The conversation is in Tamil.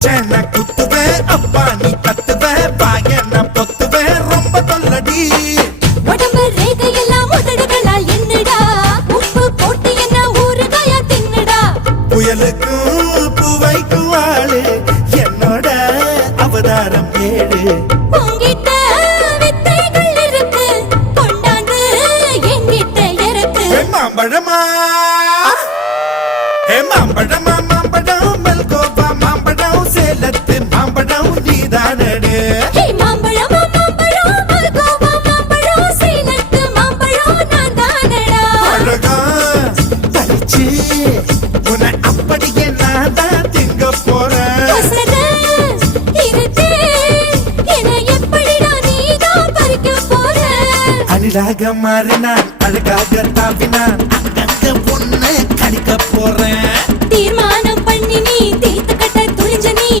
குத்துவே அப்பா நீ கத்துவே பாய நான் பொத்துவே ரொம்ப தொல்லடி உடம்பு ரேகையெல்லாம் உதடுகளால் என்னடா உப்பு போட்டு என்ன ஊறுகாயா தின்னுடா புயலுக்கும் பூவைக்கும் ஆளு என்னோட அவதாரம் ஏழு உங்கிட்ட வித்தைகள் இருக்கு கொண்டாந்து என்கிட்ட இருக்கு மாம்பழமா மாம்பழமா மாம்பழம் மல்கோவா மாம்பழம் சேலத்து மாம்பழம் நீதானடு மாம்பழம் மாம்பழம் மல்கோவா மாம்பழம் சேலத்து மாம்பழம் நான் தானடா அழகா பறிச்சு உன்னை அப்படியே நான் தான் திங்க போறேன் அழகாக மாறினான் அழகாக தாவினான் அங்க பொண்ணு கடிக்க போறேன்